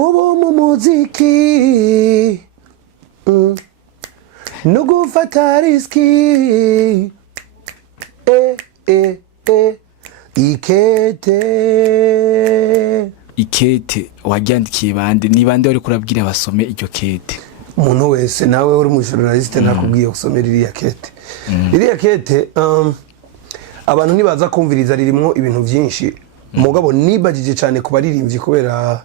ubu mu muziki no gufata riski ikete wajyandikiye bande ni bande wari kurabwira basome iryo kete? Umuntu wese nawe uri mu journaliste nakubwiye gusomera iriya kete. Iriya kete abantu nibaza kumviriza ririmo ibintu byinshi mugabo nibagije cyane kubaririmbyi kubera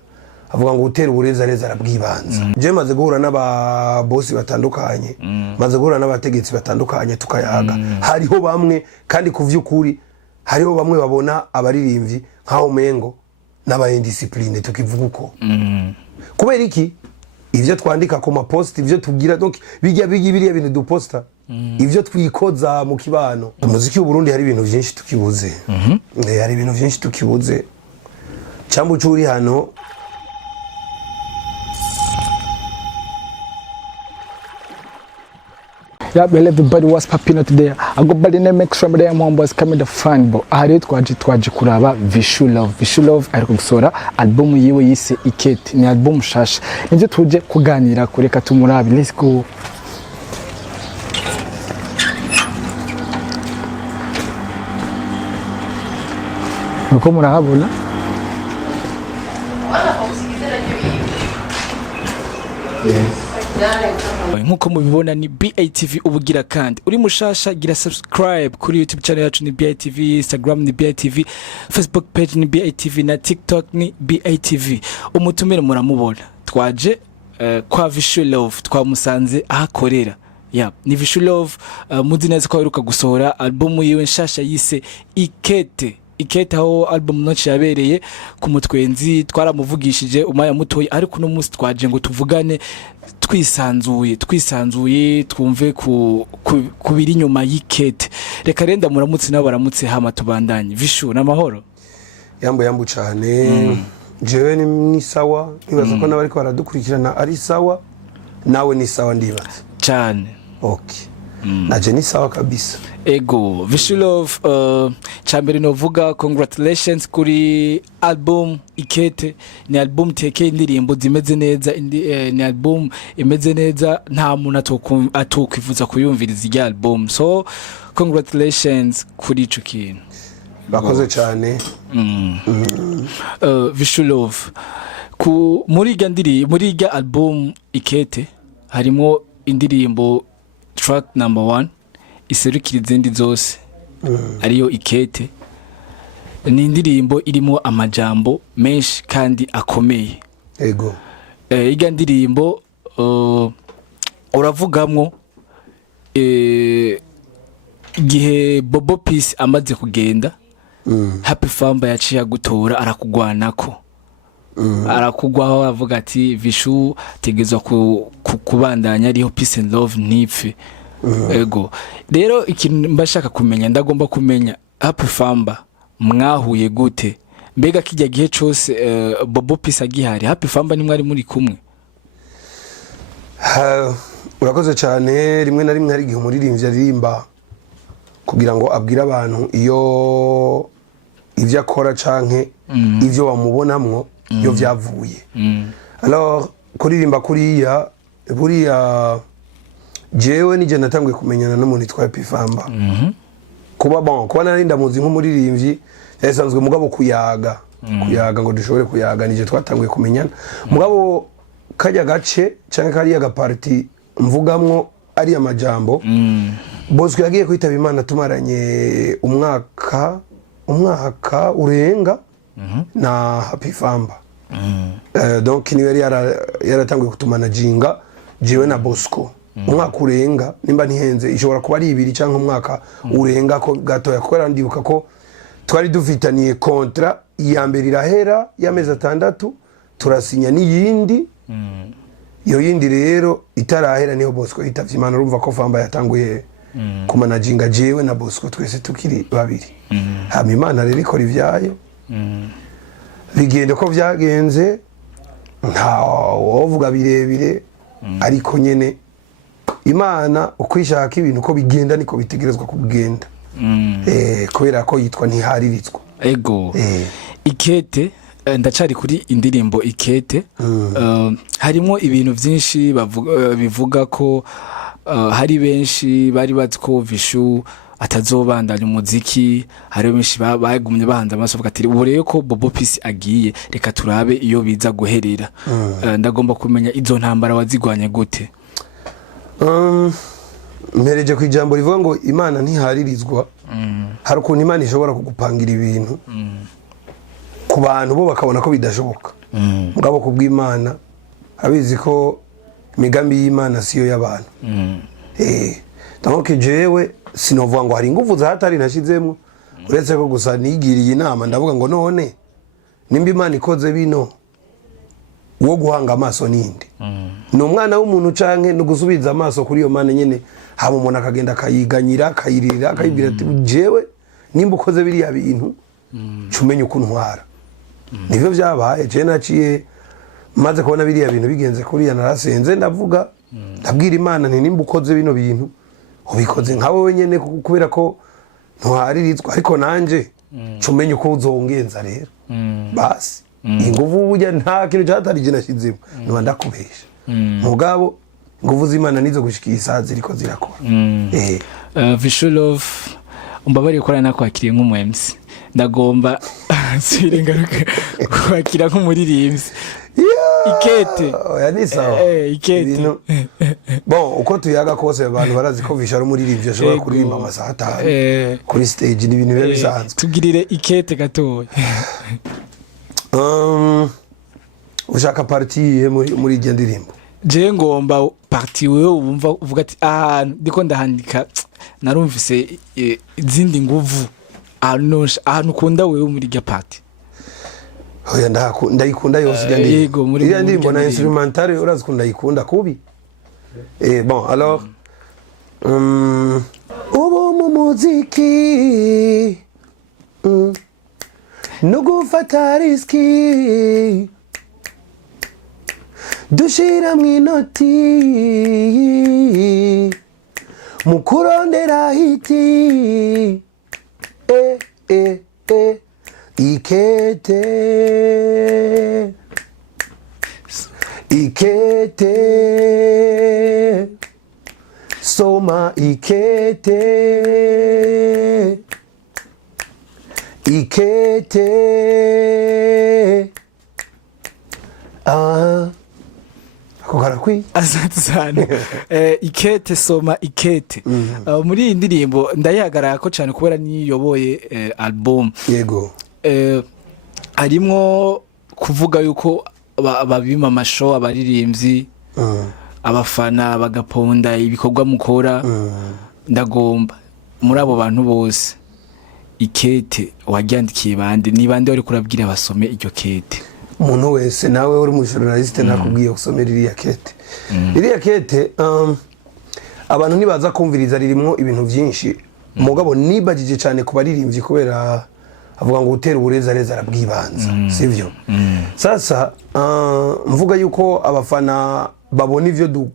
avuga ngo utera uburezareza arabwibanza. Je maze guhura n'aba boss batandukanye, maze guhura n'abategetsi batandukanye tukayaga. Hariho bamwe kandi kuvyukuri hariho bamwe babona abaririmbyi nkaho mengo n'aba indiscipline tukivuga uko. Kubera iki ivyo twandika ku mapost ivyo tugira donc bijya biriya bintu duposta ivyo twikoza mu kibano. Umuziki w'u Burundi hari ibintu byinshi tukibuze. Hari ibintu byinshi tukibuze. Cyambu curi hano Yeah, well, everybody was popping out today. I go by the name Extra Media Momboys coming the fun bo. Ahari twaje kuraba Vishu Love. Vishu Love ari gusora album yiwe yise Ikete. Ni album shasha. Nje tuje kuganira kureka tumurabi. Let's go. Nuko murahabona? Nkuko mubibona ni BITV ubugira kandi uri mushasha gira subscribe kuri YouTube channel yacu ni BITV, Instagram ni BITV, Facebook page ni BITV na TikTok ni BITV. Umutumire muramubona twaje kwa Vishu Love twamusanze ahakorera. Yeah, ni Vishu Love muzi neza ko aheruka gusohora album yiwe nshasha yise Ikete. Ikete aho album notch yabereye ku mutwenzi twaramuvugishije umaya mutoyi ariko no munsi twaje ngo tuvugane twisanzuye twumve kubiri inyuma y'Ikete. Reka renda muramutse nabo baramutse hama tubandanye. Vishu n'amahoro? Yambo cyane. Jewe ni sawa nibaza ko nabariko baradukurikirana ari sawa nawe ni sawa ndibaza cyane. Okay. Naje ni sawa kabisa. Ego Vishu Love chambere novuga congratulations kuri album Ikete. Ni album teke indirimbo zimeze neza ni album imeze neza nta muntu atokwifuza kuyumviriza iyi album. So congratulations kuri ico kintu. Bakoze cyane. Vishu Love muri ga album Ikete harimo indirimbo track number 1 iserukira izindi zose ariyo Ikete. Ni indirimbo irimo amajambo menshi kandi akomeye. Ego iga ndirimbo uravugamwo igihe Bobo Peace amaze kugenda Happy Famba yaciye gutora arakugwanako. Arakugwaho avuga ati Vishu tegezwa kubandanya ariho Peace and Love nipfe. Ego rero ikintu mbashaka kumenya ndagomba kumenya Happy Famba mwahuye gute? Mbega kijya gihe cyose Bobo Peace agihari Happy Famba nimwe ari muri kumwe? Urakoze cyane. Rimwe na rimwe hari igihe umuririmbyi aririmba kugira ngo abwire abantu iyo ivyo akora canke ivyo bamubonamwo yo vyavuye. Alors kuririmba kuriya buriya jewe nije natanguye kumenyana n'umuntu yitwa Happy Famba. Kuba narinda muzi nk'umuririmbyi yasanzwe mugabo kuyaga ngo dushobore kuyaga nije twatanguye kumenyana. Mugabo kajya gace canke kariya gaparti mvugamwo ari amajambo Bosco yagiye kwitaba Imana tumaranye umwaka urenga na Happy Famba. Donc niwe yaratanguye kutumanaginga jewe na Bosco umwaka urenga nimba ntihenze ishobora kuba ari 2 cyangwa umwaka urenga ko gatoya kubera ndibuka ko twari dufitaniye kontra ya mbere irahera y'amezi 6 turasinya n'iyindi. Iyo yindi rero itarahera niho Bosco yitavye Imana. Urumva ko Famba yatanguye kumanaginga jewe na Bosco twese tukiri babiri. Hama Imana rero ikora ivyayo bigende ko vyagenze nta wovuga birebire ariko nyene Imana ukwishaka ibintu ko bigenda niko bitegerezwa kugenda. Kubera ko yitwa ntihariritzwa. Ego Ikete ndacari kuri indirimbo Ikete. Harimo ibintu byinshi bivuga ko hari benshi bari bazi ko Vishu atazobandanya umuziki, hari benshi bagumye bahanze amaso bavuga ati ubu rero ko Bobo Peace agiye reka turabe iyo biza guherera. Ndagomba kumenya izo ntambara wazigwanye gute? Mpereje ku ijambo rivuga ngo Imana ntiharirizwa. Hari ukuntu Imana ishobora kugupangira ibintu ku bantu bo bakabona ko bidashoboka. Mugabo kubw'Imana abizi ko imigambi y'Imana siyo y'abantu. Donc jewe sinovuga ngo hari ingufu za hatari nashizemo, uretse ko gusa nigiriye inama ndavuga ngo none nimba Imana ikoze bino wo guhanga amaso ninde. No mwana w'umuntu canke no gusubiza amaso kuri iyo Mana nyene, haba umuntu akagenda akayiganyira akayirira akayibwira ati jewe nimba ukoze biriya bintu cumenye uko ntwara. Nivyo vyabaye. Je naciye maze kubona biriya bintu bigenze kuri narasenze ndavuga ndabwira Imana nti nimba ukoze bino bintu ubikoze nkawe wenyene kubera ko ntwaririzwa, ariko nanje cumenye uko uzongenza rero. Basi ingufu burya nta kintu cyatari ginashizemo no ndakubesha. Mugabo ingufu z'Imana nizo gushikira isazi ziriko zirakora. Vishu Love umbabari gukorana kwakiriye nk'umwemsi, ndagomba sirengaruka kwakira nk'umuririmbyi. Ikete yani sawa Ikete bon uko tuyaga kose abantu barazi ko Vishu ari umuririmbyi ashobora kuririmba amasaha 5 kuri stage n'ibintu biba bisanzwe. Tugirire Ikete gatoya. Ushaka partie muri iyo ndirimbo? Je ngomba partie wewe wumva uvuga ati ndiko ndahandika narumvise izindi nguvu ahantu ukunda wewe muri iyo partie. Oya ndayikunda yose iyo ndirimbo na instrumental urazi ko ndayikunda kubi. Bon alors ubu mu muziki no gufata riski dushira mwinoti mukurondera hiti Ikete Ikete soma Ikete Ikete Kokarakwi asante sana. Ikete soma Ikete. Muri iyi ndirimbo ndayihagarara ko cyane kubera niyoboye album. Yego. Harimo kuvuga yuko babima amashow abaririmbyi abafana bagaponda ibikorwa mukora. Ndagomba muri abo bantu bose Ikete wajyandikiye bande ni bande wari kurabwira basome iryo kete? Umuntu wese nawe uri mu journaliste nakubwiye gusomera iriya kete. Iriya kete abantu nibaza kumviriza ririmo ibintu byinshi, mugabo nibagije cyane kubaririmbyi kubera avuga ngo utera uburezareza arabwibanza, sivyo? Sasa mvuga yuko abafana babona ivyo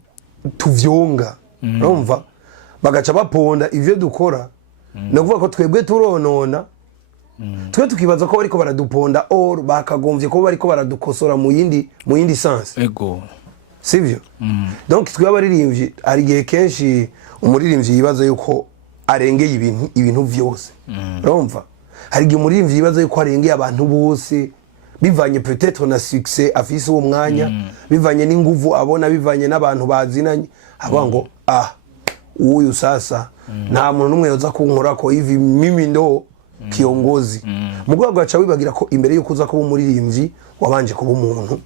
tuvyonga, urumva bagaca baponda ivyo dukora, no kuvuga ko twebwe turonona twe tukibaza ko bariko baraduponda or bakagomvye ko bariko baradukosora mu yindi sense. Ego sivyo? Donc twe abaririmbyi ari gihe kenshi umuririmbyi yibaza yuko arengeye ibintu vyose, urumva hari gihe umuririmbyi yibaza yuko arengeye abantu bose bivanye peut-être na succès afise uwo mwanya, bivanye n'inguvu abona, bivanye n'abantu bazinanye, aba ngo uyu sasa nta muntu numwe yoza kunkora ko hivi mimi ndo kiongozi. Mugabo gacha wibagira ko imbere yuko uza kuba umuririmbyi wabanje kuba umuntu.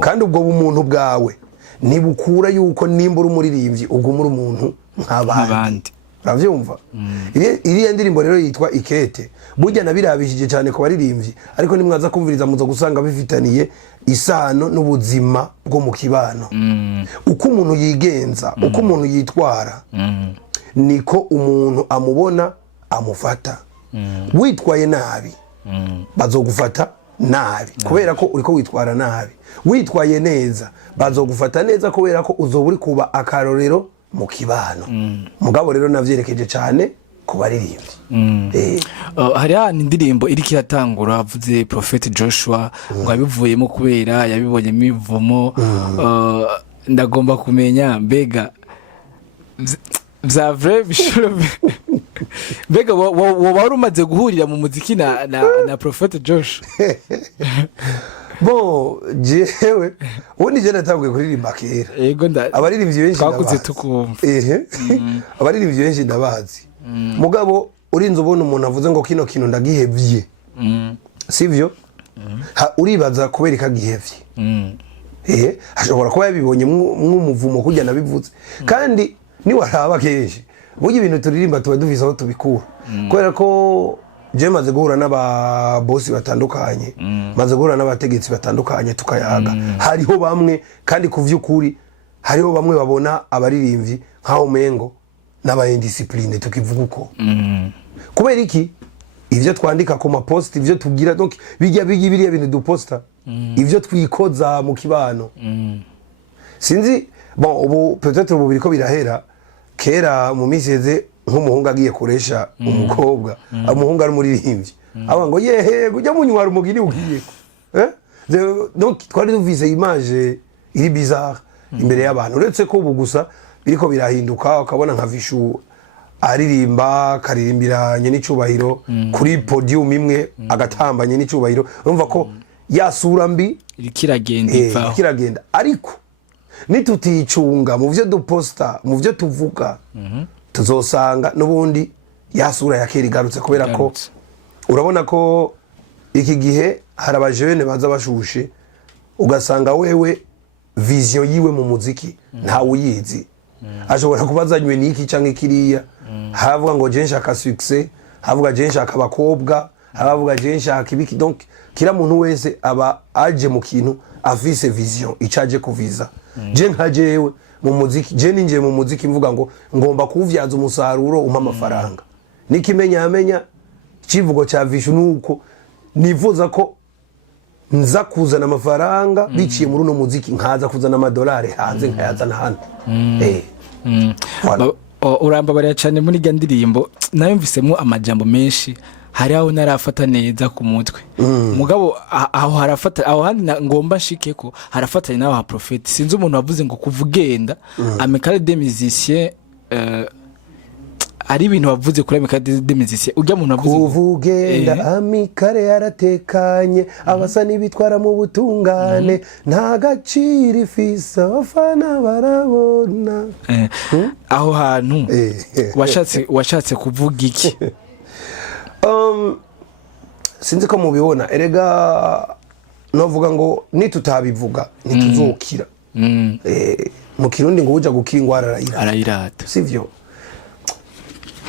Kandi ubwo bumuntu bwawe nibukura yuko nimbura umuririmbyi ugumura umuntu nk'abandi. Uravyumva? Iriya ndirimbo rero yitwa Ikete. Burya nabirabishije cyane ku baririmbyi, ariko nimwaza kumviriza muzo gusanga bifitaniye isano n'ubuzima bwo mu kibano. Uko umuntu yigenza, uko umuntu yitwara, niko umuntu amubona amufata. Witwaye nabi bazogufata nabi kubera ko uriko witwara nabi. Witwaye neza bazogufata neza kubera ko uzoburi kuba akarorero mu kibano. Mugabo rero navyerekeje cyane ku baririmbyi. hari hano indirimbo iriko iratangura avuze Prophet Joshua ngo abivuyemo kubera yabibonyemo ivumo. Ndagomba kumenya mbega vya vrai bishuro mbega wari umaze guhurira mu muziki na Prophet Joshua? Bon, jewe ubundi je natanguye kuririmba kera. Yego abaririmbyi benshi twakuze tukumva. Abaririmbyi benshi ndabazi. Mugabo urinze ubona umuntu avuze ngo kino kintu ndagihevye. Sivyo? Uribaza kubera ikagihevye. Ashobora kuba yabibonye mw'umuvumo kujya nabivuze. Kandi ni waraba kenshi. Burya ibintu turirimba tuba dufise aho tubikura. Kubera ko je maze guhura n'aba boss batandukanye, maze guhura n'abategetsi batandukanye tukayaga. Hariho bamwe kandi kuvyukuri hariho bamwe babona abaririmbyi nkaho mengo n'aba indiscipline tukivuga uko. Kubera iki ivyo twandika ku mapost ivyo tugira donc bijya biriya bintu duposta ivyo twikoza mu kibano. Sinzi bon ubu peut-être ubu biriko birahera kera mu miseze nk'umuhungu agiye kuresha umukobwa umuhungu ari muririmbyi aba ngo yehe kujya munywara umugini ugiye donc twari duvise image iri bizarre imbere y'abantu uretse ko ubu gusa biriko birahinduka ukabona nka Vishu aririmba karirimbiranye n'icubahiro kuri podium imwe agatambanye n'icubahiro urumva ko yasura mbi kiragenda ariko nituticunga mu vyo duposta mu vyo tuvuga tuzosanga nubundi yasura yakera igarutse kubera ko urabona ko iki gihe hari abajene baza bashushe ugasanga wewe vision yiwe mu muziki nta uyizi ashobora kubazanywe niki canke kiriya havuga ngo je nshaka success havuga je nshaka abakobwa havuga je nshaka ibiki donc kila muntu wese aba aje mu kintu afise vision icaje kuviza je nkajewe mu muziki je ninje mu muziki mvuga ngo ngomba kuvyaza umusaruro umpa amafaranga nikimenya amenya kivugo cha Vishu nuko nivuza ko nza kuzana amafaranga biciye muri no muziki nkaza kuzana amadolari hanze nkayazana hano. Uramba bari cyane muri gandirimbo nayo mvisemo amajambo menshi hari aho narafata neza ku mutwe mugabo aho harafata aho handi ngomba shike ko harafatanye naho ha Prophet sinzi umuntu wavuze ngo kuvugenda amicale des musiciens ari ibintu wavuze kuri amicale des musiciens ujya muntu wavuze kuvugenda amicale yaratekanye abasa nibitwara mu butungane nta gaciro ifisa abafana barabona aho hantu washatse kuvuga iki? Sinzi ko mubibona erega novuga ngo nitutabivuga nituzokira. Mu Kirundi ngo uja gukingwa arayirata sivyo?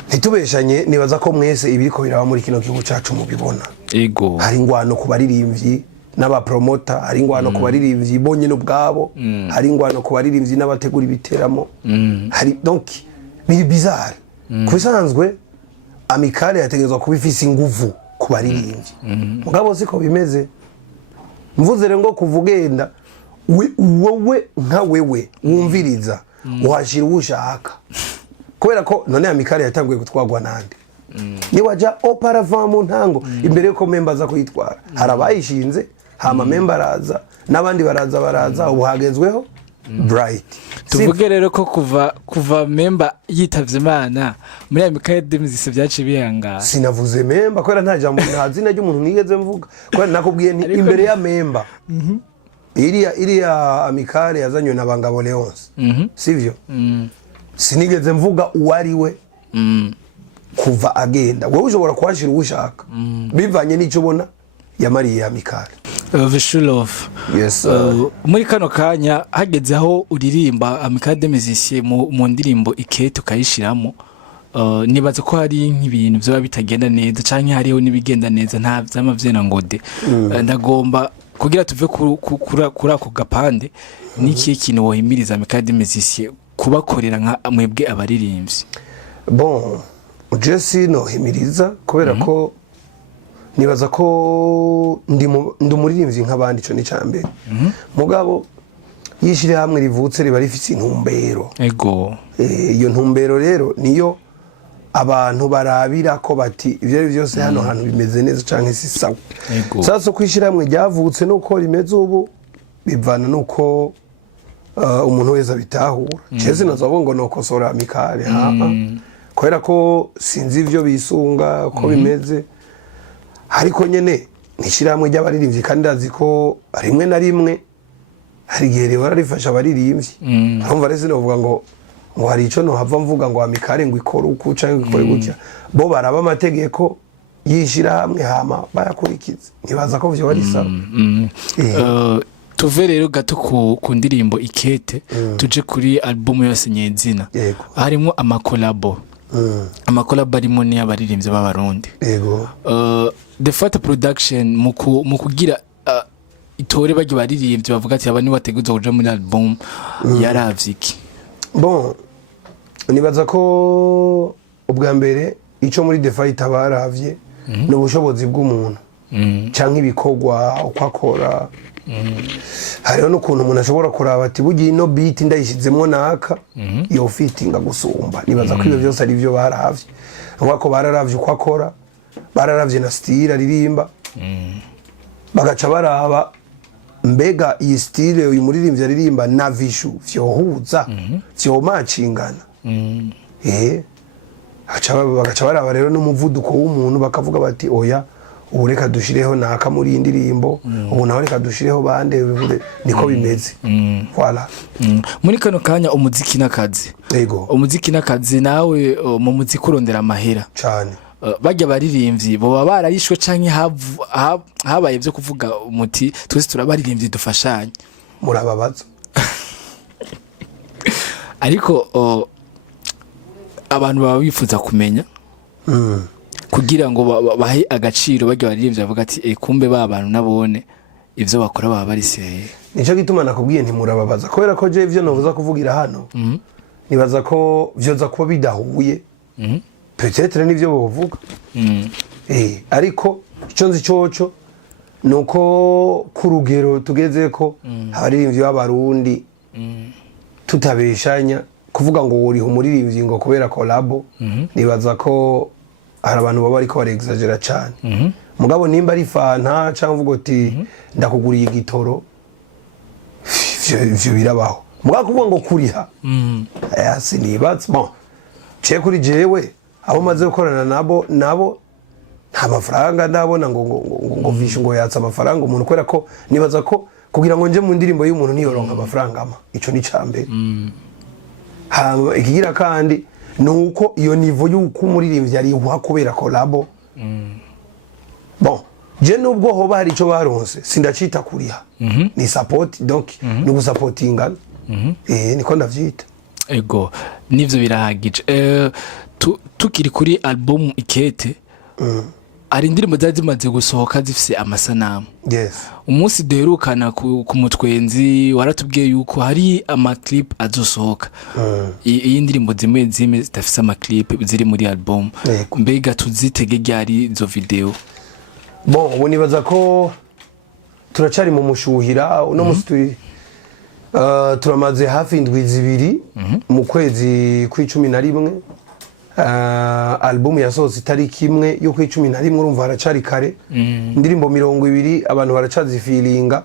Ntitubeshanye nibaza ko mwese ibiriko biraba muri kino gihugu cacu mubibona. Ego hari ingwano ku baririmbyi n'aba promoter, hari ingwano ku baririmbyi bonye n'ubwabo, hari ingwano ku baririmbyi n'abategura ibiteramo. Hari donc biri bizarre. Kubisanzwe amicale yategezwa kuba ifise inguvu ku baririmbyi mugabo siko bimeze. Mvuze rero ngo kuvugenda wowe nka wewe wumviriza uhashira ushaka kubera ko none amicale yatanguye gutwagwa nande ni waja opara mu ntango imbere ko member za kuyitwara harabayishinze hama member araza nabandi baraza ubuhagezweho Bright. Tuvuge rero ko kuva member yitavye Imana muri amicale des musiciens byaci bihanga. Sinavuze member kwera nta jambo ntazina ry'umuntu nigeze mvuga kwera nakubwiye nti imbere ya member iriya amicale yazanywe na Bangabo Leonce sivyo sinigeze mvuga uwariwe kuva agenda wewe ushobora kwashira ushaka bivanye n'ico bona yamariye amicale. Vishu Love. Yes. Muri kano kanya hageze aho uririmba amicale des musiciens mu ndirimbo ikete ukayishiramo nibaza ko hari nk'ibintu byo bitagenda neza canke hariho nibigenda neza nta vyamavyena ngode ndagomba kugira tuve kuri ako gapande niki kintu wohimiriza amicale des musiciens kubakorera nka mwebwe abaririmbyi? Bon Jesse no himiriza kubera ko nibaza ko ndi umuririmbyi nk'abandi cyo ni cyambere mugabo yishire hamwe rivutse riba rifite intumbero. Ego iyo ntumbero rero niyo abantu barabira ko bati ivyo ari byose hano hantu bimeze neza canke si sawa. Sasa kwishiramwe ryavutse nuko rimeze ubu bivana nuko umuntu wese abitahura. Ceze nazo ngo nokosora amikare kubera ko sinzi ivyo bisunga ko bimeze, ariko nyene nishiramwe ry'abaririmbyi kandi azi ko rimwe na rimwe hari igihe rero barifasha abaririmbyi. Urumva rese novuga ngo hari ico no hava mvuga ngo amikare ngo ikora uku canke ikore gutya, bo baraba amategeko yishira hamwe hama bayakurikiza, nibaza ko vyo bari sawa. Tuve rero gato ku ndirimbo Ikete tuje kuri album yose nyezina. Harimo amakolabo. Amakolabo arimo ni abaririmbyi b'abarundi. Yego. The Fata Production mu kugira itore bagi baririmbyi bavuga ati abani bateguza kuja muri album yaravyiki. Bon, nibaza ko ubwa mbere ico muri The Fighter baravye no bushobozi bw'umuntu canke ibikorwa uko akora. Hariho n'ukuntu umuntu ashobora kuraba ati bugiye ino beat ndayishizemo naka yo fittinga gusumba. Nibaza ko ibyo byose ari byo baravye, ngo bararavye uko akora, bararavye na style aririmba, bagaca baraba mbega iyi style uyu muririmbyi aririmba na vishu vyohuza vyomacingana. Bagaca baraba rero n'umuvuduko w'umuntu bakavuga bati oya ubu reka dushireho naka muri indirimbo, ubu nawe reka dushireho bande, niko bimeze. Voilà. Muri kano kanya umuziki n'akazi. Yego. Umuziki n'akazi nawe mu muziki urondera amahera cyane. Bajya baririmbyi bo barayishwe canke habaye byo kuvuga umuti twese turabaririmbyi dufashanye murababaza. Ariko abantu baba bifuza kumenya kugira ngo bahe agaciro bajya baririmbyi bavuga ati kumbe ba bantu nabone ivyo bakora baba bariseye. Nico gituma nakubwiye nti murababaza kubera ko je ivyo novuza kuvugira hano nibaza ko vyoza kuba bidahuye. Peut-être nivyo bovuga. Ariko ico nzi coco nuko ku rugero tugeze ko abaririmbyi b'abarundi tutabeshanya kuvuga ngo uri umuririmbyi ngo kubera collabo. Nibaza ko hari abantu baba ariko barexagera cyane. Mugabo nimba ari fanta cyangwa uvuga uti ndakuguriye igitoro vyo birabaho. Mugabo kuvuga ngo kuriha sinibatse bon cye kuri jewe abo maze gukorana nabo nta mafaranga ndabona ngo vishu ngo yatsa amafaranga umuntu kwera ko nibaza ko kugira ngo nje mu ndirimbo y'umuntu niyoronka amafaranga ama ico ni cambe. Ikigira kandi nuko iyo niveau y'uko umuririmbyi ari uha kubera collabo. Bon je nubwo hoba hari ico baronse sindacita kuriha ni support donc ni gusupportinga. Niko ndavyita. Ego nivyo birahagije. Tukiri kuri album Ikete ari indirimbo zimaze gusohoka zifise amasanamu. Yes. Umunsi duherukana ku mutwenzi waratubwiye yuko hari amaclip azosohoka. Iyi ndirimbo zimwe zidafise amaclip ziri muri album. Mbega tuzitege ryari izo video? Bon ubu nibaza ko turacari mu mushuhira uno musi turamaze hafi indwi zibiri mu kwezi kwa11. Album yasohotse itariki imwe yo kwa 11 urumva haracari kare. Indirimbo 20 abantu baracazi feelinga.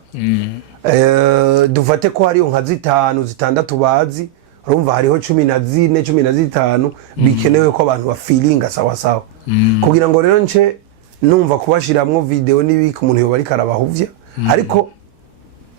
Dufate ko hariyo nka 5 6 bazi urumva hariho 14 15 bikenewe ko abantu ba feelinga sawa sawa. Kugira ngo rero nce numva kubashiramwo video nibiki umuntu yo bari karabahuvya ariko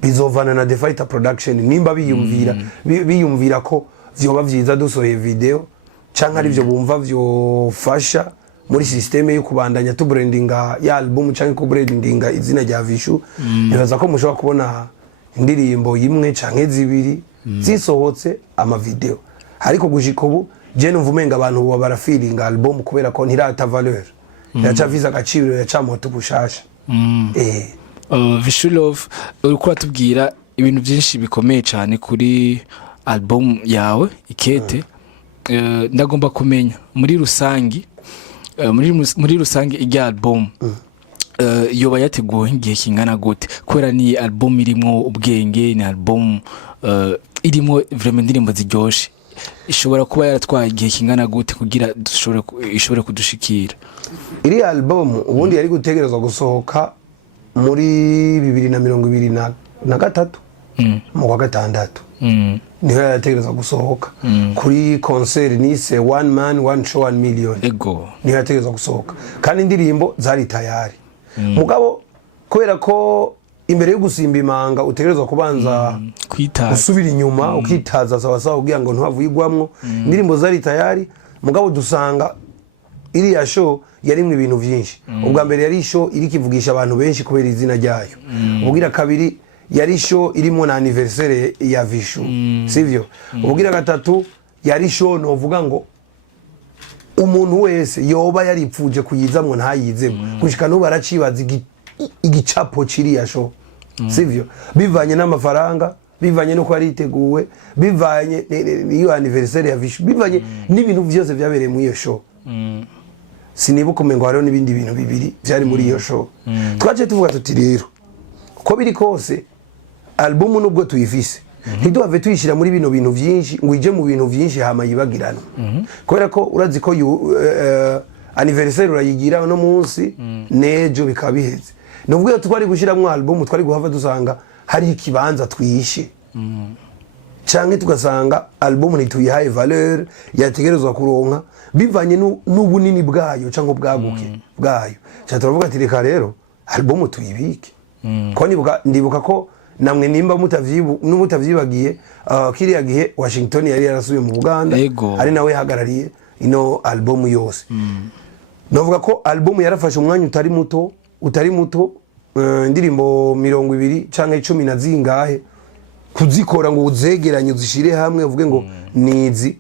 bizovana na The Fighter Production nimba biyumvira ko vyoba vyiza dusohoye video canke ari byo bumva vyofasha muri systeme yo kubandanya tu brandinga ya album canke ku brandinga izina rya Vishu. Nibaza ko mushobora kubona indirimbo imwe canke zibiri zisohotse ama video, ariko gushika ubu je numva umenga abantu bo barafeelinga album kubera ko ntirata valeur yaca visa agaciro yaca moto bushasha. Vishu Love uriko atubwira ibintu byinshi bikomeye cyane kuri album yawe Ikete. Ndagomba kumenya muri rusangi ijya album yoba yateguwe igihe kingana gute kubera ni album irimo ubwenge, ni album irimo vraiment indirimbo ziryoshe ishobora kuba yaratwaye igihe kingana gute kugira ishobore kudushikira? Iri album ubundi yari gutegerezwa gusohoka muri 2023 mu kwa gatandatu niho yategerezwa gusohoka kuri concert nise One Man One Show 1 Million. Ego niho yategerezwa gusohoka kandi indirimbo zari tayari. Mugabo kubera ko imbere yo gusimba imanga utegerezwa kubanza gusubira inyuma ukitaza sawa sawa kugira ngo ntuhavuyigwamwo. Indirimbo zari tayari mugabo dusanga iri ya show yarimwe ibintu byinshi. Ubwa mbere yari show iri kivugisha abantu benshi kubera izina ryayo. Ubugira kabiri yari show irimo na anniversaire ya Vishu, sivyo? Ubugira gatatu yari show novuga ngo umuntu wese yoba yaripfuje kuyizamwo ntayizemo gushika no baracibaza igicapo kiri ya show, sivyo? Bivanye n'amafaranga, bivanye no kwariteguwe, bivanye niyo anniversaire ya Vishu, bivanye n'ibintu byose byabereye mu iyo show. Sinibuka umengo hariho n'ibindi bintu bibiri byari muri iyo show. Twaje tuvuga tuti rero ko biri kose album nubwo tuyifise ntiduhave tuyishira muri bino bintu byinshi ngo ije mu bintu byinshi hama yibagirana. Kubera ko urazi ko anniversaire urayigira no munsi nejo bikabiheze. Nubwo twari gushiramwo album twari guhava dusanga hari ikibanza twishe. Canke tugasanga album ntituyihaye valeur yategerezwa kuronka bivanye n'ubunini bwayo canke bwaguke bwayo. Cyaturavuga ati reka rero album tuyibike. Ko ndibuka ko namwe nimba mutavyibagiye kiriya gihe Washington yari yarasubiye mu Buganda ari nawe hagarariye ino album yose. Novuga ko album yarafashe umwanya utari muto indirimbo 20 canke 10 na zingahe kuzikora ngo uzegeranye uzishire hamwe uvuge ngo nizi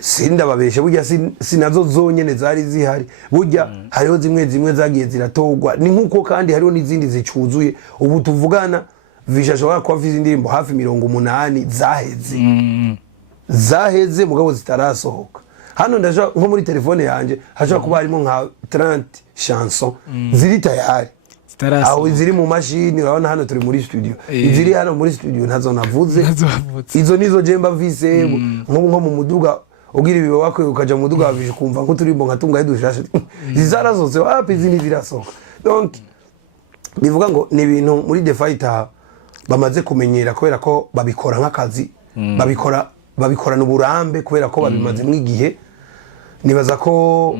sinda babeshe burya sinazo zonyene zari zihari burya hariho zimwe zagiye ziratogwa ni nkuko kandi hariho n'izindi zicuzuye ubu tuvugana vishashobora kuba afite indirimbo hafi 80 zaheze mugabo zitarasohoka. Hano ndaje nko muri telefone yanje hashobora kuba harimo nka 30 chansons ziri tayari aho ziri mu mashini. Urabona hano turi muri studio iziri hano muri studio ntazo navuze izo nizo jemba vise nko mu muduga ugira ibibe wakwe ukaja mu muduga wavishe kumva nko turimbo ngatunga yidushashe zizarasoze wapi zini zirasohoka. Donc bivuga ngo ni ibintu muri The Fighter bamaze kumenyera kubera ko babikora nk'akazi babikorana uburambe kubera ko babimaze mwigihe. Nibaza ko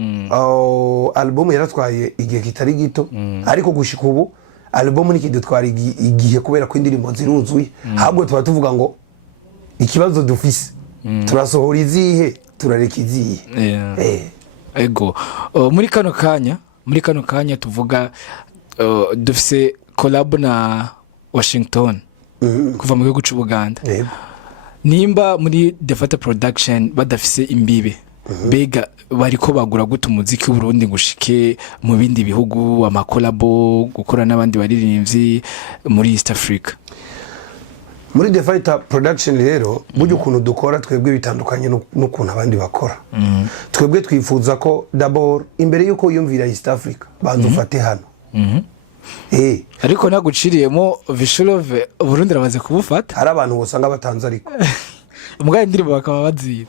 album yaratwaye igihe kitari gito ariko gushika ubu album nikidutwara igihe kubera ko indirimbo ziruzuye. Ahubwo tuba tuvuga ngo ikibazo dufise turasohora izihe turareka izihe. Ego muri kano kanya tuvuga dufise collab na Washington kuva mu gihugu cy'u Buganda. Nimba muri The Fighter Production badafise imbibe bega bariko bagura gute umuziki w'Uburundi ngushike mu bindi bihugu amakolabo gukora n'abandi baririmbyi muri East Africa? Muri The Fighter Production rero buryo ukuntu dukora twebwe bitandukanye n'ukuntu abandi bakora. Twebwe twifuza ko d'abord imbere yuko yumvira East Africa banza ufate hano. Ariko naguciriyemo Vishulove Burundi ramaze kubufata. Hari abantu bosanga batanze ariko umugabo indirimbo bakaba bazizi.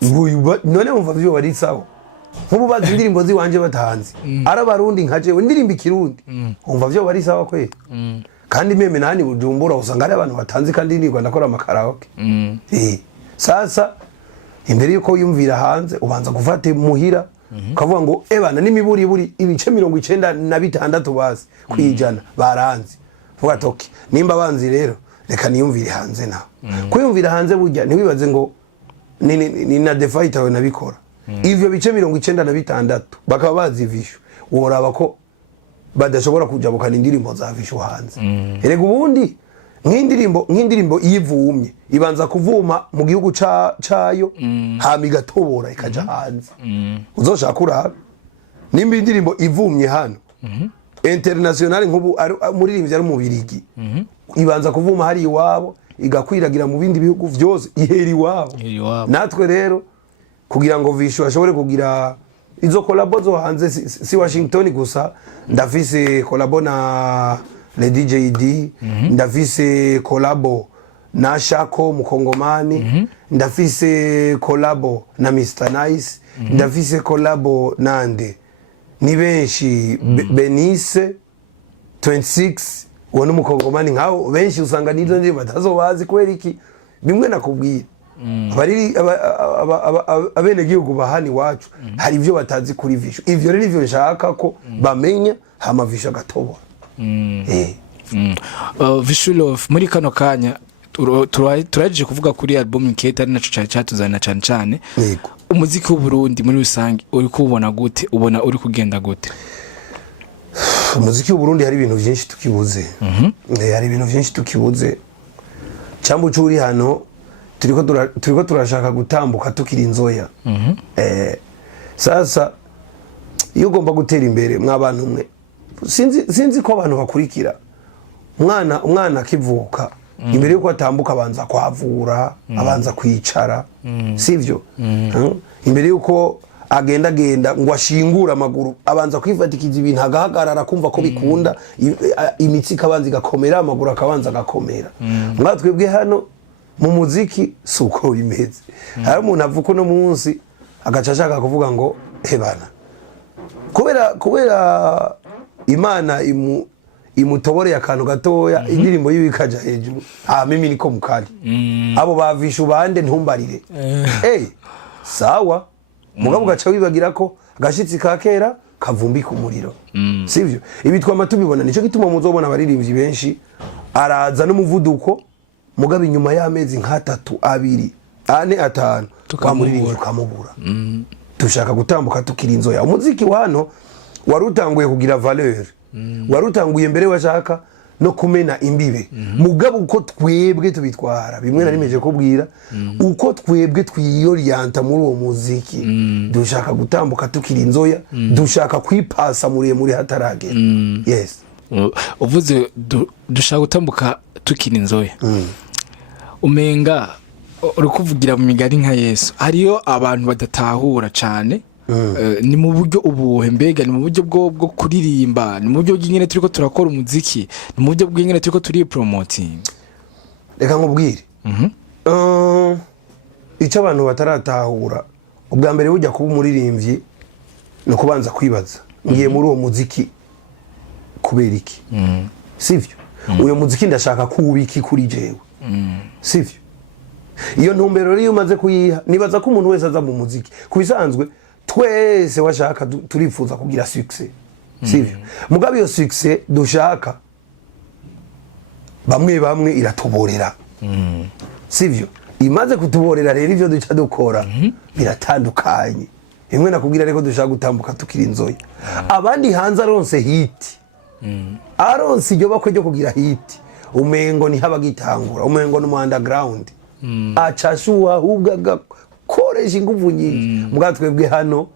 None umva byo bari sawa. Nkubu bazi indirimbo ziwanje batanze. Ara barundi nkaje indirimbo ikirundi. Umva byo bari sawa kwe. Kandi meme nani Bujumbura usanga ari abantu batanze kandi ni Rwanda akora amakaraoke. Sasa imbere yuko yumvira hanze ubanza gufate muhira kavuga ngo ebana n'imiburi ibice 96 bazi kwijana baranze. Vuga toki nimba banzi rero reka niyumvire hanze na. Kuyumvira hanze burya ntiwibaze ngo ni na The Fighter we nabikora. Ivyo bice 96 bakaba bazi Vishu. Woraba ko badashobora kujabukana indirimbo za Vishu hanze. Erega ubundi nk'indirimbo iyivumye ibanza kuvuma mu gihugu cayo hama igatobora ikaja hanze. Uzoshaka kuraba nimba indirimbo ivumye hano international nk'ubu muri rimwe ari mu Birigi ibanza kuvuma hari iwabo igakwiragira mu bindi bihugu vyose ihera iwabo. Natwe rero kugira ngo Vishu ashobore kugira izo collabo zo hanze si Washington gusa ndafise collabo na le DJD ndafise collabo na Shako Mukongomani, ndafise collabo na Mr Nice, ndafise collabo nande ni benshi Benice 26 uwo n'umukongomani nkaho benshi usanga nizo ndi batazobazi kubera iki bimwe nakubwira abari abene gihugu bahani wacu hari ivyo batazi kuri Vishu, ivyo rero ivyo nshaka ko bamenya hama Vishu agatoba. Vishu Love muri kano kanya turaje kuvuga kuri album Ikete ari naco cyatuzana cyane umuziki w'u Burundi muri rusange uri kubona gute, ubona uri kugenda gute? Umuziki w'u Burundi hari ibintu byinshi tukibuze. Hari ibintu byinshi tukibuze. Cyambu curi hano turiko turashaka gutambuka tukiri inzoya. Sasa iyo ugomba gutera imbere mw'abantu mwe sinzi ko abantu bakurikira umwana akivuka imbere yuko atambuka abanza kwavura abanza kwicara sivyo imbere yuko agenda ngo ashingura amaguru abanza kwifatikiza ibintu agahagarara kumva ko bikunda imitsi kabanza igakomera amaguru akabanza agakomera mwatwebwe hano mu muziki suko bimeze hari umuntu avuka no munsi agacashaka kuvuga ngo hebana kubera Imana imutobore akantu gatoya indirimbo y'ibikaja hejuru mimi niko mukali abo bavisha ubande ntumbarire sawa mugabo gaca wibagira ko agashitsi ka kera kavumbika umuriro sivyo ibi twama tubibona nico gituma muzobona abaririmbyi benshi araza n'umuvuduko mugabo inyuma y'amezi nk'atatu 2 4 5 twamuririmbyi ukamubura dushaka gutambuka tukiri inzoya umuziki wano warutanguye kugira valeur warutanguye mbere washaka no kumena imbibe mugabo uko twebwe tubitwara bimwe narimeje kubwira uko twebwe twiyorienta muri uwo muziki dushaka gutambuka tukiri inzoya dushaka kwipasa muri hataragera yes uvuze dushaka gutambuka tukiri inzoya umenga uri kuvugira mu migari nka Yesu hariyo abantu badatahura cyane ni mu buryo ubuhe mbega ni mu buryo bwo kuririmba ni mu buryo bw'ingene turiko turakora umuziki ni mu buryo bw'ingene turiko turi promoting reka nkubwire icyo abantu bataratahura ubwa mbere bujya kuba umuririmbyi no kubanza kwibaza ngiye muri uwo muziki kubera iki sivyo uyo muziki ndashaka kuwubiki kuri jewe sivyo iyo ntumbero rero umaze kuyiha nibaza ko umuntu wese aza mu muziki kubisanzwe twese washaka turifuza kugira success sivyo mugabe iyo success dushaka bamwe iratuborera sivyo imaze kutuborera rero ivyo duca dukora biratandukanye imwe nakubwira reko dushaka gutambuka tukiri inzoya abandi hanze aronse hit aronse iryo bakwe ryo kugira hit umengo ni habagitangura umengo no underground acashuha ahubwo koresha inguvu nyinshi mbwa twebwe hano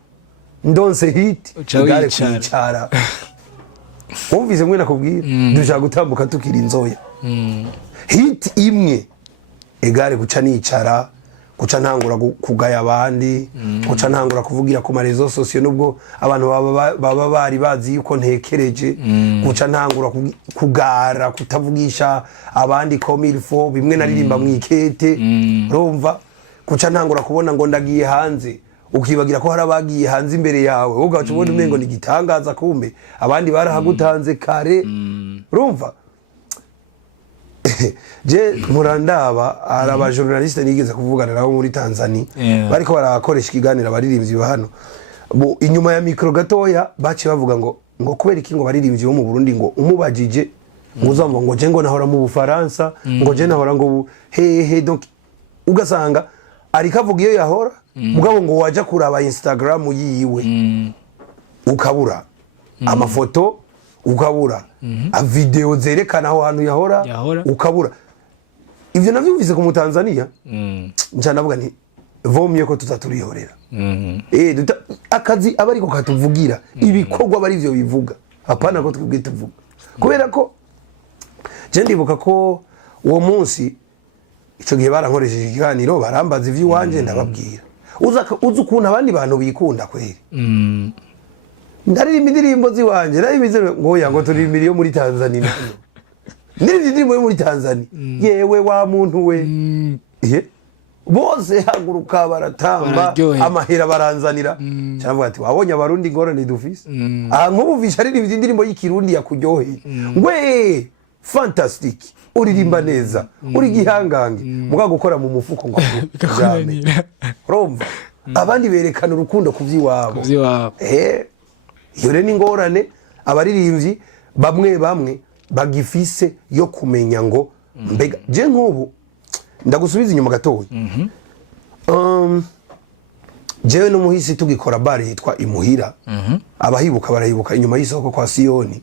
ndonse hit igare kwicara umvise mwe nakubwira dushaka gutambuka tukiri inzoya hit imwe igare guca nicara guca ntangura kugaya abandi guca ntangura kuvugira ku marezo sosiyo nubwo abantu baba bari bazi yuko ntekereje guca ntangura kugara kutavugisha abandi komilfo bimwe naririmba mu Ikete urumva guca ntangura kubona ngo ndagiye hanze ukibagira ko harabagiye hanze imbere yawe ugaca ubona umengo ni gitangaza kumbe abandi barahagutanze kare urumva je murandaba araba journaliste nigeze kuvugana nabo muri Tanzania bariko barakoresha ikiganiro abaririmbyi ba hano bo inyuma ya micro gatoya baci bavuga ngo kubera iki ngo baririmbyi bo mu Burundi ngo umubajije ngo uzamva ngo je ngo nahora mu Bufaransa ngo je nahora ngo hehe donc ugasanga ari kavuga iyo yahora mugabo ngo waja kuraba Instagram yiwe ukabura amafoto ukabura video zerekana aho hantu yahora ukabura ivyo navyumvise ku Mutanzania ncanavuga nti vomye ko tuzaturihorera akazi abariko katuvugira ibikorwa bari ivyo bivuga apana ko twebwe tuvuga kubera ko je ndibuka ko uwo munsi ico gihe barankoresheje ikiganiro barambaza ivyo wanje ndababwira uza ukuntu abandi bantu bikunda kweri ndaririmba indirimbo ziwanje narimize ngo ya ngo turirimira yo muri Tanzania n'ibindi ndimo muri Tanzania yewe wa muntu we bose haguruka baratamba amahera baranzanira cyangwa ati wabonye abarundi ngorane dufise nk'ubuvisha ari ibindi ndimo y'ikirundi yakuryoheye ngwe fantastic uririmba neza uri gihangange muga gukora mu mufuko ngo urumva abandi berekana urukundo kuvyiwabo iyo rero n'ingorane abaririmbyi bamwe bagifise yo kumenya ngo mbega je nk'ubu ndagusubiza inyuma gatoya jewe n'umuhisi tugikora bare yitwa Imuhira abahibuka barahibuka inyuma y'isoko kwa Siyoni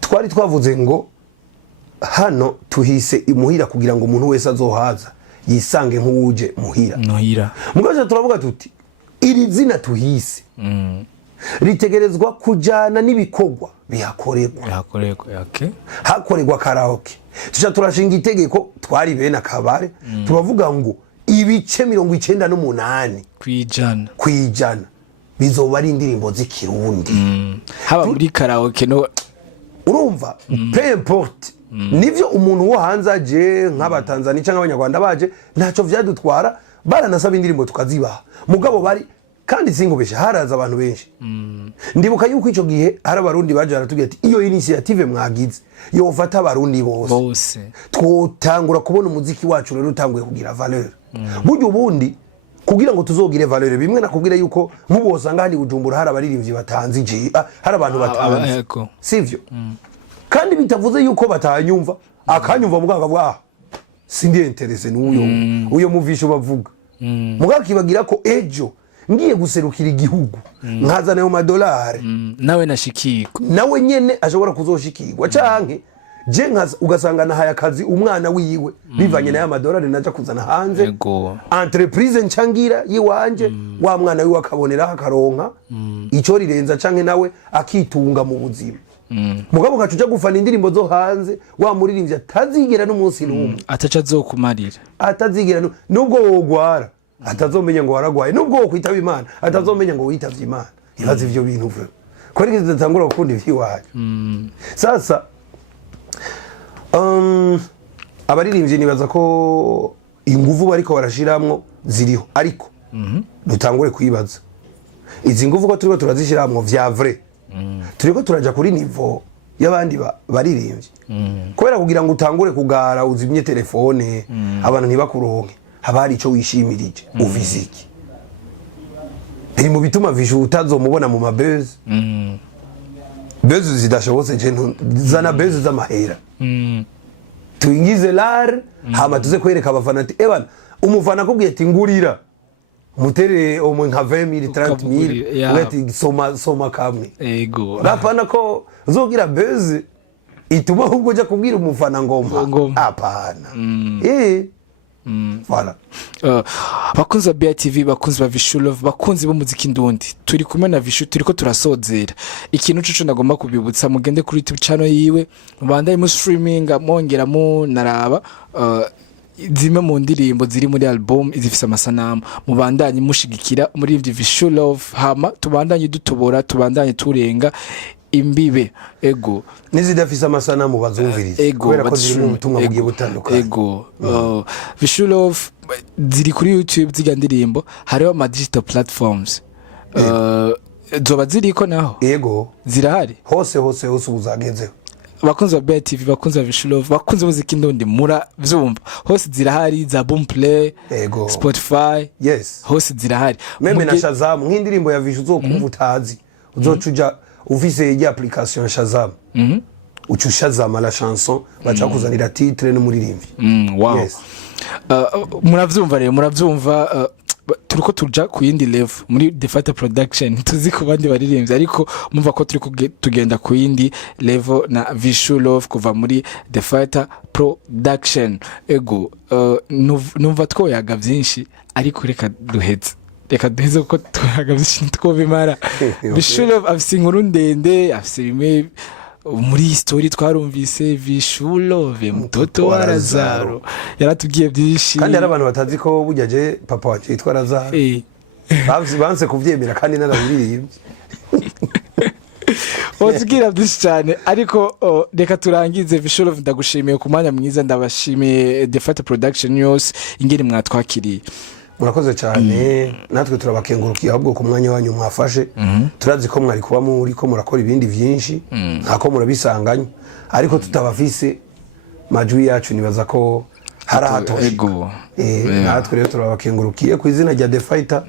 twari twavuze ngo hano tuhise Imuhira kugira ngo umuntu wese azohaza yisange nk'uje muhira mugaje turavuga tuti iri zina tuhise ritegerezwa kujana n'ibikorwa bihakorerwa hakorerwa karaoke tuja turashinga itegeko twari bene akabare turavuga ngo ibice 98 kwijana bizoba ari indirimbo z'ikirundi haba muri karaoke no urumva peu importe nivyo umuntu wo hanze aje nk'abatanzania cyangwa abanyarwanda baje ntacyo vyadutwara baranasaba indirimbo tukazibaha mugabo bari kandi singubeshe haraza abantu benshi ndibuka yuko ico gihe hari abarundi baje baratubwira ati iyo initiative mwagize yofata abarundi bose twotangura kubona umuziki wacu rero utanguye kugira valeur buryo ubundi kugira ngo tuzogire valeur bimwe nakubwira yuko nk'ubu usanga handi Bujumbura hari abaririmbyi batanze ije hari abantu batanze sivyo kandi bitavuze yuko batanyumva akanyumva muganga bwa sindi interesse n'uyo uyo muvisho bavuga muganga kibagira ko ejo ngiye guserukira igihugu nkazana yo madolari nawe nashikirwa nawe nyene ashobora kuzoshikirwa canke je nkaza ugasanga nahaye akazi umwana wiwe bivanye na ya madolari naja kuzana hanze entreprise nchangira yiwanje wa mwana wiwe akabonera akaronka ico rirenza canke nawe akitunga mu buzima mugabo gacuja gufana indirimbo zo hanze wa muririmbyi atazigera n'umunsi n'umwe ataca zokumarira atazigera nubwo wogwara atazomenya ngo waragwaye nubwo kwitaba Imana atazomenya ngo witavye Imana ibaze ivyo bintu vyo kwereka zidatangura gukunda ivyiwaje sasa abaririmbyi nibaza ko inguvu bariko barashiramwo ziriho ariko dutangure kwibaza izi nguvu ko turiko turazishiramwo vya vrai turiko turaja kuri niveau y'abandi baririmbyi kubera kugira ngo utangure kugara uzimye telefone abantu ntibakuronke habari ico wishimirije uviziki biri mu bituma vishu utazomubona mu mabeze beze zidashobotse je zana beze z'amahera tuingize lar hama tuze kwereka abafana ati ebana umufana kubwiye ati ngurira mutere omwe nka 20,000 30,000 weti soma kamwe rapana ko uzogira beze ituma ahubwo uja kubwira umufana ngomba apana voilà bakunzi ba BITV bakunzi ba Vishu Love bakunzi b'umuziki ndundi turi kumwe na Vishu turiko turasozera ikintu cyo nagomba kubibutsa mugende kuri YouTube channel yiwe bandaye mu streaming mongera mu naraba zimwe mu ndirimbo ziri muri album izifise amasanamu mubandanye mushigikira muri Vishu Love hama tubandanye dutobora tubandanye turenga imbibe ego nizidafise amasanamu bazumvirize kubera ko ziri mu butumwa bugiye butandukanye Vishu Love ziri kuri YouTube ziga ndirimbo hariho ama digital platforms zoba ziriko naho ego zirahari hose uzagezeho bakunzi ba BITV bakunzi ba Vishu Love bakunzi muziki ndundi muravyumva hose zirahari za Boomplay Spotify hose zirahari meme na Shazam nk'indirimbo ya Vishu uzokumva utazi uzocuja ufise iyi application Shazam ucu Shazam la chanson bacakuzanira titre n'umuririmbyi wow muravyumva rero muravyumva turiko tuja ku yindi level muri The Fighter Production tuzi ku bandi baririmbyi ariko mumva ko turiko tugenda ku yindi level na Vishu Love kuva muri The Fighter Production ego numva twoyaga byinshi ariko reka duheze ko twaga byinshi twobimara Vishu Love afise inkuru ndende afise bimwe muri history twarumvise Vishu Love mtoto wa Lazaro yaratubwiye byinshi kandi hari abantu batazi ko bujaje papa wacu yitwa Lazaro banse kuvyemera kandi narabiririmbye Ozigira byinshi cyane ariko reka turangize Visual Love ndagushimiye ku mwanya mwiza ndabashimiye The Fat Production yose ingene mwatwakiriye murakoze cyane natwe turabakengurukiye ahubwo ku mwanya wanyu mwafashe turazi ko mwari kuba muri ko murakora ibindi byinshi ntako murabisanganye ariko tutabafise majwi yacu nibaza ko harahatoshe natwe rero turabakengurukiye ku izina rya The Fighter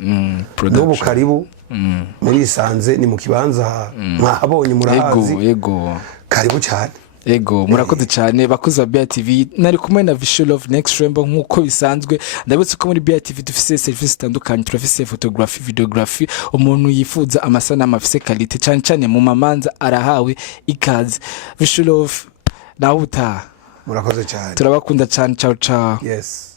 n'ubu karibu muri Sanze ni mu kibanza mwahabonye murahazi karibu cyane Ego murakoze cyane bakuza BITV nari kumwe na Visual Love Next Rainbow nkuko bisanzwe ndabutse ko muri BITV dufise service zitandukanye turafise photography videography umuntu yifuza amasanamu afise quality cyane cyane mu mamanza arahawe ikaze Visual Love nawe utaha murakoze cyane turabakunda cyane ciao ciao yes